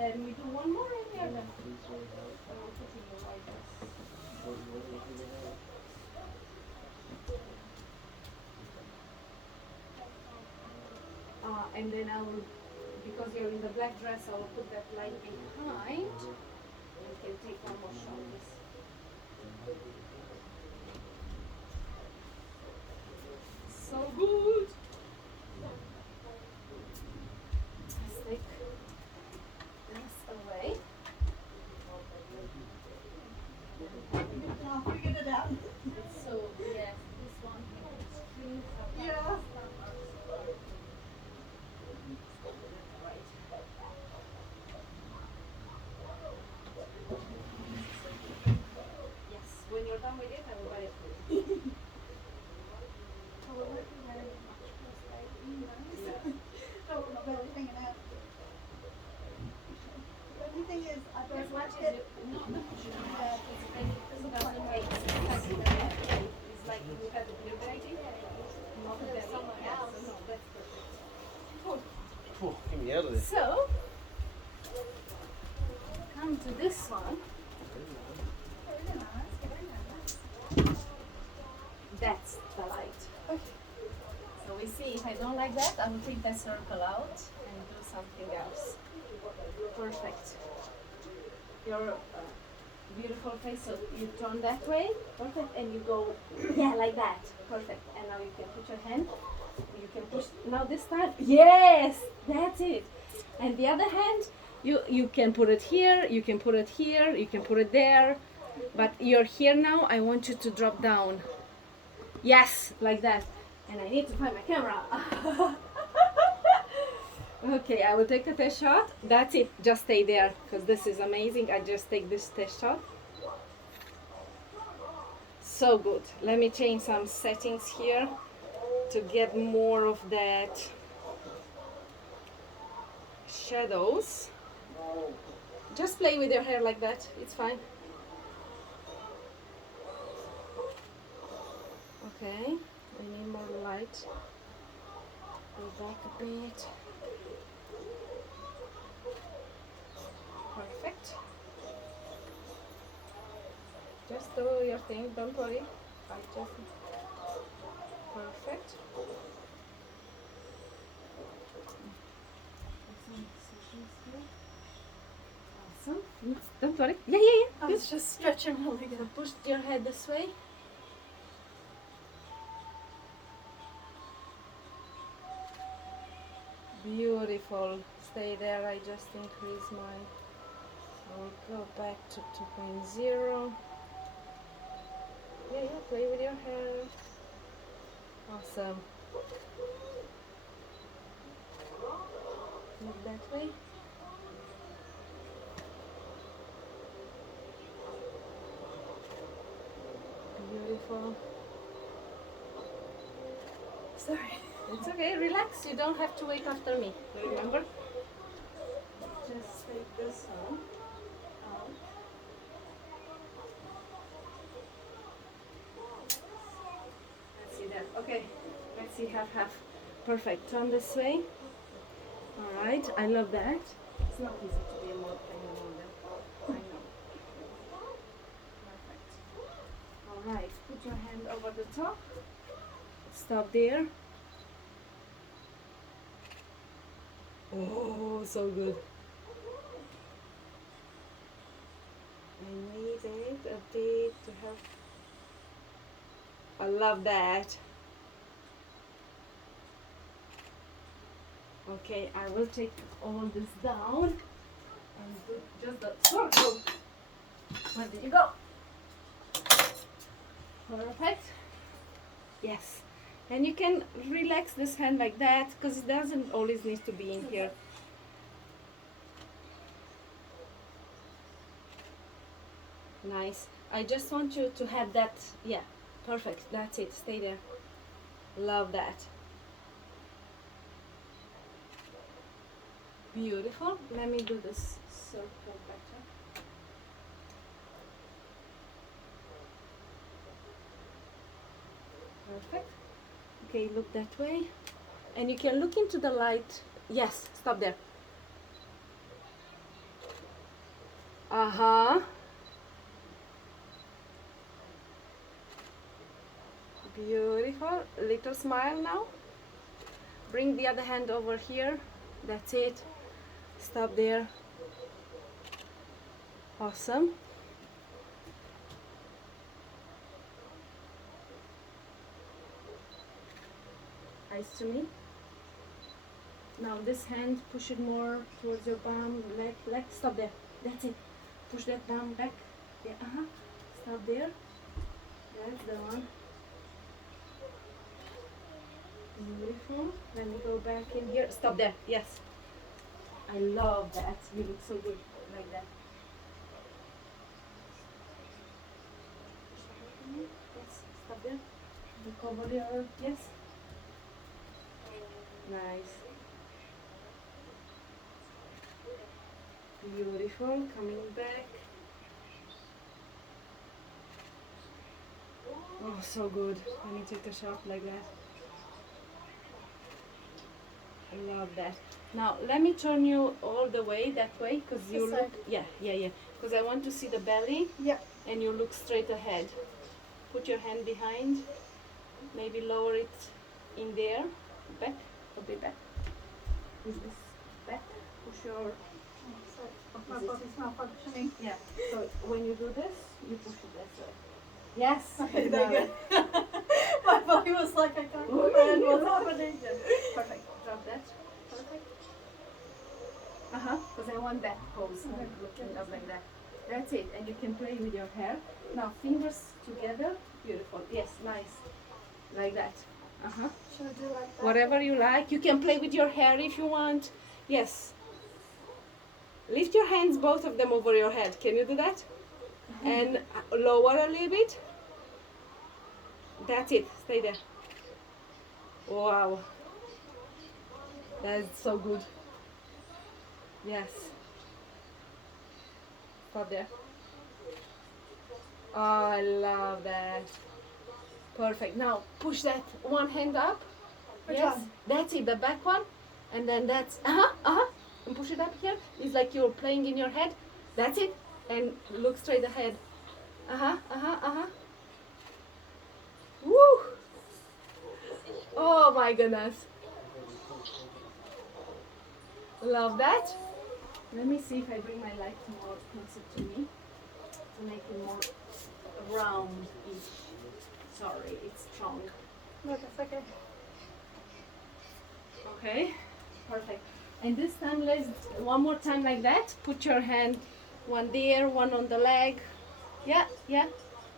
then we do one more in here. Then I'll put in your white dress. And then I will, because you're in the black dress, I will put that light behind. You can take one more shot. So good. Let's take this away. I figured it out. So yes, this one strings are Yeah. Yes, when you're done with it, I will buy it for you. Oh, it won't be very much first day, anyways. Don't want to hanging out. The only thing is, I As don't much like as it. you, not the cushion, it's like it doesn't make sense. It's like you have a clear baby, not the belly. somewhere Yeah, else. so no, that's perfect. Oh, get me out of there. So, come to this one. Very nice, very nice. That's the light. Okay. So we see if I don't like that, I will take that circle out and do something else. Perfect. Your beautiful face, so you turn that way, perfect, and you go, yeah, like that, perfect. And now you can put your hand, you can push, now this time, yes, that's it. And the other hand, you can put it here, you can put it here, you can put it there, but you're here now, I want you to drop down. Yes, like that. And I need to find my camera. Okay, I will take a test shot. That's it. Just stay there because this is amazing. I just take this test shot. So good. Let me change some settings here to get more of that shadows. Just play with your hair like that. It's fine. Okay, we need more light. Go back a bit. Perfect. Just do your thing, don't worry. I just perfect. Awesome. Don't worry. Yeah. I was just stretching really So good. push your head this way. Beautiful. Stay there. I just increase my. I'll go back to 2.0. Yeah. Play with your hair. Awesome. Look that way. Beautiful. Sorry. It's okay, relax. You don't have to wait after me. Remember? Just take this one out. Let's see that. Okay, let's see half. Perfect. Turn this way. All right, I love that. It's not easy to be a model. I know. Perfect. All right, put your hand over the top. Stop there. Oh, so good. I need it a bit to help. I love that. Okay, I will take all this down and do just the circle. Where did you go? Perfect. Yes. And you can relax this hand like that because it doesn't always need to be in here. Nice. I just want you to have that. Yeah, perfect. That's it. Stay there. Love that. Beautiful. Let me do this circle better. Perfect. Okay, look that way. And you can look into the light. Yes, stop there. Uh-huh. Beautiful. Little smile now. Bring the other hand over here. That's it. Stop there. Awesome. Eyes to me. Now this hand, push it more towards your bum, leg. Stop there. That's it. Push that bum back. Yeah, Stop there. That's the one. Beautiful. Let me go back in here. Stop there. Yes. I love that. You look so good like that. Yes. Stop there. Look over your. Yes. Nice. Beautiful. Coming back. Oh, so good. Let me take a shot like that. I love that. Now let me turn you all the way that way, because you This look. side. Yeah. Because I want to see the belly. Yeah. And you look straight ahead. Put your hand behind. Maybe lower it in there. Back. A bit back. Is this back? Push your. My body's malfunctioning. Yeah. So when you do this, you push it that way. Yes. Okay, there you go. My body was like, I can't comprehend what's happening. Perfect. Drop that. Perfect. Because I want that pose. Looking up like that. That's it. And you can play with your hair. Now fingers together. Beautiful. Yes. Nice. Like that. Should I do like that? Whatever you like. You can play with your hair if you want. Yes. Lift your hands, both of them, over your head. Can you do that? And lower a little bit. That's it. Stay there. Wow. That's so good. Yes. Stop there. Oh, I love that. Perfect. Now push that one hand up. Which Yes. one? That's it. The back one. And then that's and push it up here. It's like you're playing in your head. That's it. And look straight ahead. Woo! Oh my goodness. Love that. Let me see if I bring my light more closer to me to make it more round-ish. Sorry, it's strong. No, that's okay. Okay, perfect. And this time, let's one more time like that. Put your hand, one there, one on the leg. Yeah.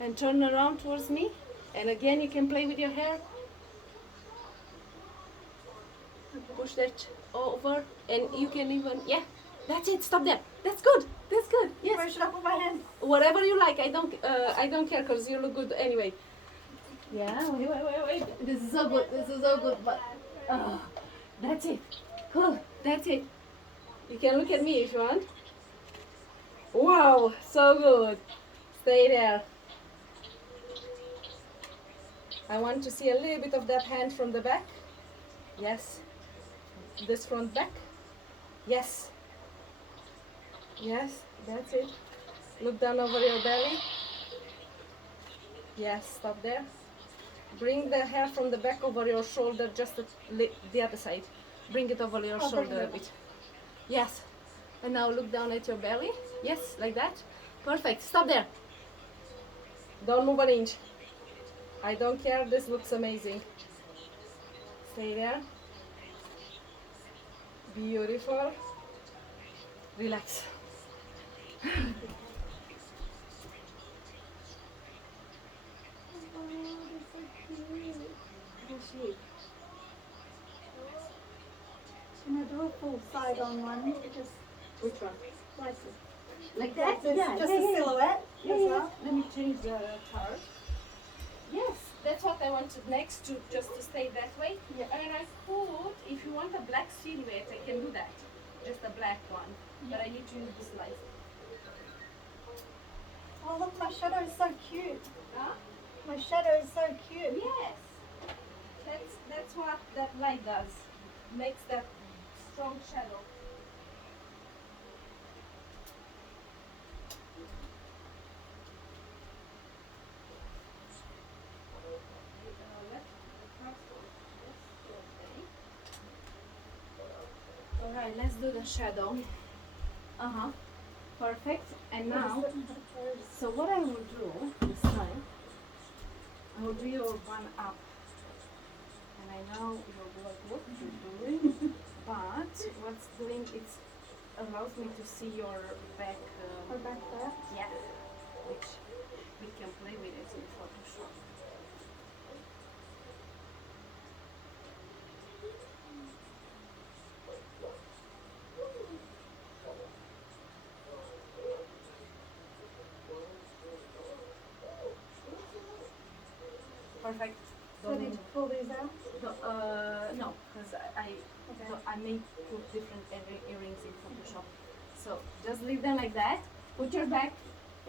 And turn around towards me. And again, you can play with your hair. Push that over, and you can even, that's it. Stop there. That's good. Where Yes. should I put my hand? Whatever you like. I don't care, because you look good anyway. Yeah. Wait. This is so good. But that's it. Cool. That's it. You can look at me if you want. Wow, so good. Stay there. I want to see a little bit of that hand from the back. Yes. This front back. Yes. That's it. Look down over your belly. Yes, stop there. Bring the hair from the back over your shoulder, just the other side. Bring it over your shoulder a bit. Yes. And now look down at your belly. Yes, like that. Perfect. Stop there. Don't move an inch. I don't care. This looks amazing. Stay there. Beautiful. Relax. Can I do a full side on one? Because Which one? like Like that? that? Yeah. Just a silhouette? Yeah, as yeah. well? Let me change the card. Yes, that's what I wanted next, to just to stay that way. Yeah. And I could, if you want a black silhouette, I can do that. Just a black one. But I need to use this light. Oh, look, my shadow is so cute. Huh? My shadow is so cute. Yes. That's what that light does. Makes that strong shadow. Alright, let's do the shadow. Uh-huh. Perfect. And now, so what I will do this time, I will do your one up. And I know you're like, what you're doing, but what's doing it allows me to see your back. Or back there? Yeah, which we can play with it in Photoshop. Perfect. So I need to pull these out? No, because I may put different earrings in Photoshop. So just leave them like that. Put your back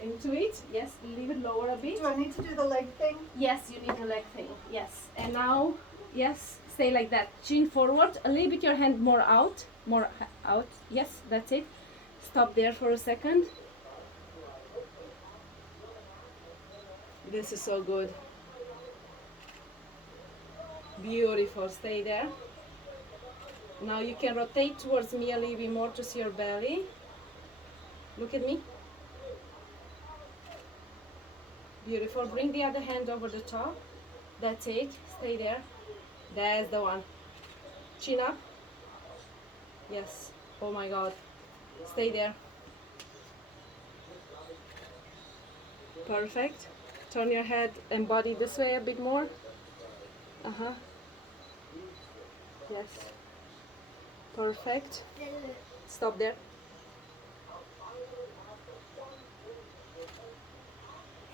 into it. Yes, leave it lower a bit. Do I need to do the leg thing? Yes, you need the leg thing. Yes. And now, yes, stay like that. Chin forward. A little bit your hand more out. More out. Yes, that's it. Stop there for a second. This is so good. Beautiful. Stay there. Now you can rotate towards me a little bit more to see your belly. Look at me. Beautiful. Bring the other hand over the top. That's it. Stay there. That's the one. Chin up. Yes. Oh my God. Stay there. Perfect. Turn your head and body this way a bit more. Uh-huh. Yes. Perfect. Stop there.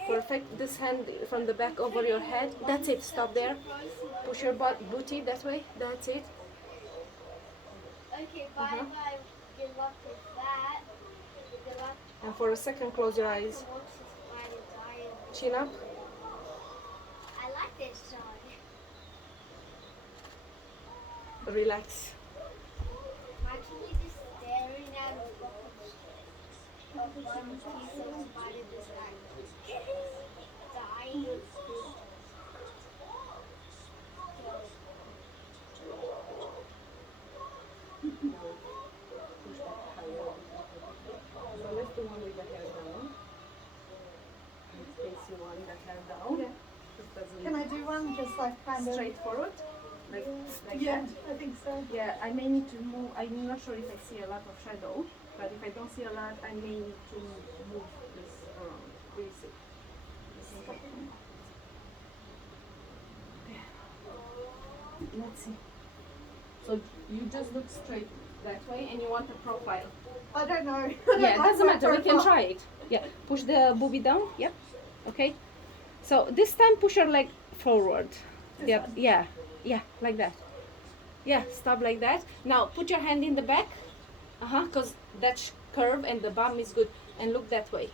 Perfect. This hand from the back over your head. That's it. Stop there. Push your booty that way. That's it. Okay, bye bye. Good luck with that. Good luck. And for a second, close your eyes. Chin up. I like this song. Relax. I'm actually just staring at one piece of spider just like dying. So let's do one with the hair down. Face you one, the hair down. Yeah. It doesn't Can I do one just like kind of? straight forward, like Yeah, that. I think so. Yeah, I may need to move. I'm not sure if I see a lot of shadow, but if I don't see a lot, I may need to move this around. Do you see? Let's see. So you just look straight that way, and you want a profile. I don't know. Yeah, it doesn't matter. We can try it. Yeah, push the booby down. Yep. Okay. So this time push your leg forward. Yeah, yeah, yeah, like that. Yeah, stop like that. Now put your hand in the back. Because that curve and the bum is good. And look that way,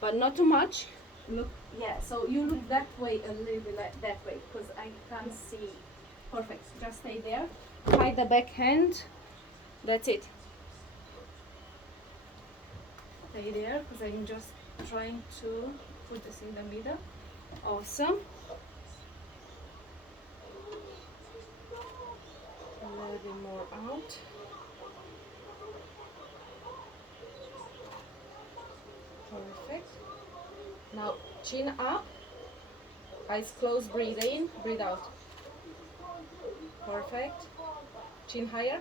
but not too much. Look, yeah. So you look that way a little bit like that way, because I can't see. Perfect. Just stay there. Hide the back hand. That's it. Stay there, because I'm just trying to put this in the middle. Awesome. A little bit more out. Perfect. Now chin up, eyes closed, breathe in, breathe out. Perfect. Chin higher.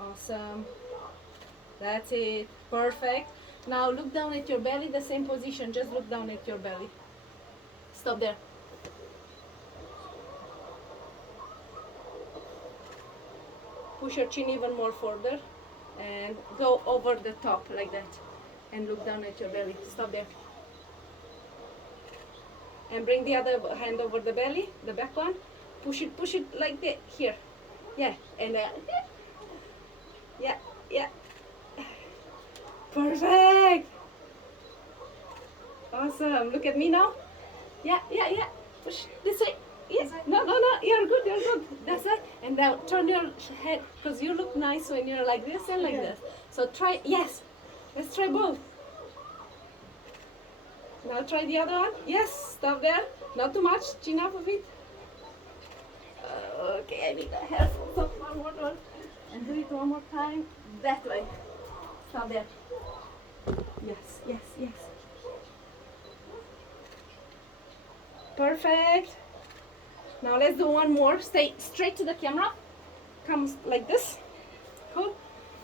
Awesome. That's it. Perfect. Now look down at your belly, the same position, just look down at your belly. Stop there. Push your chin even more further and go over the top like that. And look down at your belly. Stop there. And bring the other hand over the belly, the back one. Push it like that. Here. Yeah. And yeah, yeah. Perfect. Awesome. Look at me now. Yeah, yeah, yeah. Push this way. Yes. No, you're good, you're good. That's it. And now turn your head, because you look nice when you're like this and like this. So try, yes. Let's try both. Now try the other one. Yes, stop there. Not too much. Chin up a bit. Okay, I need a help. So one more. And do it one more time. That way. Stop there. Yes, yes, yes. Perfect. Now let's do one more. Stay straight to the camera. Come like this. Cool.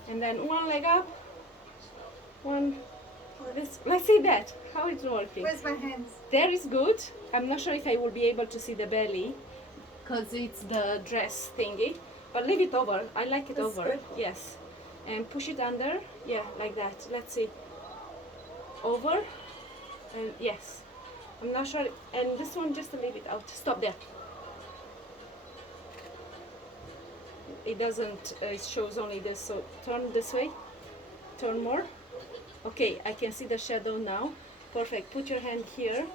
And then one leg up. One. Let's see that. How it's working. Where's my hands? There is good. I'm not sure if I will be able to see the belly because it's the dress thingy. But leave it over. I like it That's over. good. Yes. And push it under. Yeah, like that. Let's see. Over. And yes. I'm not sure. And this one, just to leave it out. Stop there. It doesn't, it shows only this. So turn this way. Turn more. Okay, I can see the shadow now. Perfect. Put your hand here.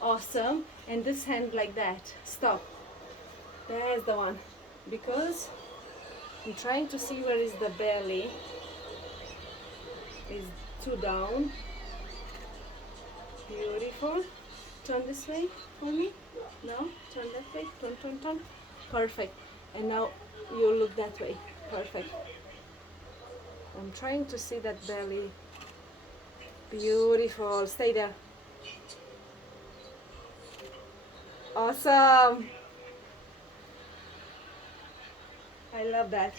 Awesome. And this hand like that. Stop. There's the one. Because I'm trying to see where is the belly. Is too down. Beautiful. Turn this way for me. No, turn that way. Turn, turn, turn. Perfect. And now you look that way. Perfect. I'm trying to see that belly. Beautiful. Stay there. Awesome. I love that.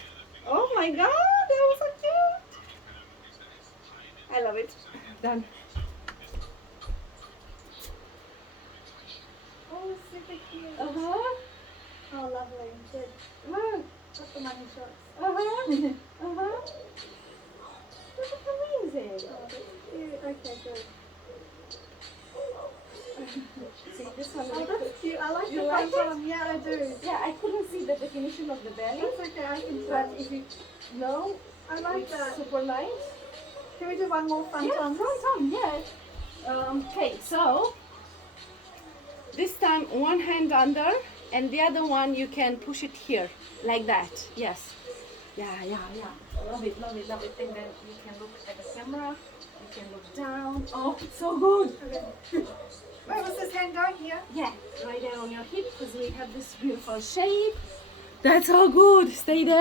Oh my god, that was so cute. I love it. Done. Oh, super cute. Uh-huh. Oh, lovely. Good. Look. Got the money shots. Uh-huh. Uh-huh. This is amazing. Oh, that's cute. Okay, good. See this one? Oh, that's cute. I like You the like front it? one. Yeah, I do. Yeah, I couldn't see the definition of the belly. That's okay. I can But try. if you know, I like it's that. super nice. Can we do one more front Yeah, on? front on, yeah. Okay, so this time one hand under and the other one you can push it here, like that. Yes. Yeah, yeah, yeah. Love it, love it, love it. And then you can look at the camera, you can look down. Oh, it's so good. Okay. Where was this hand going here? Yeah, right there on your hip because we have this beautiful shape. That's so good. Stay there.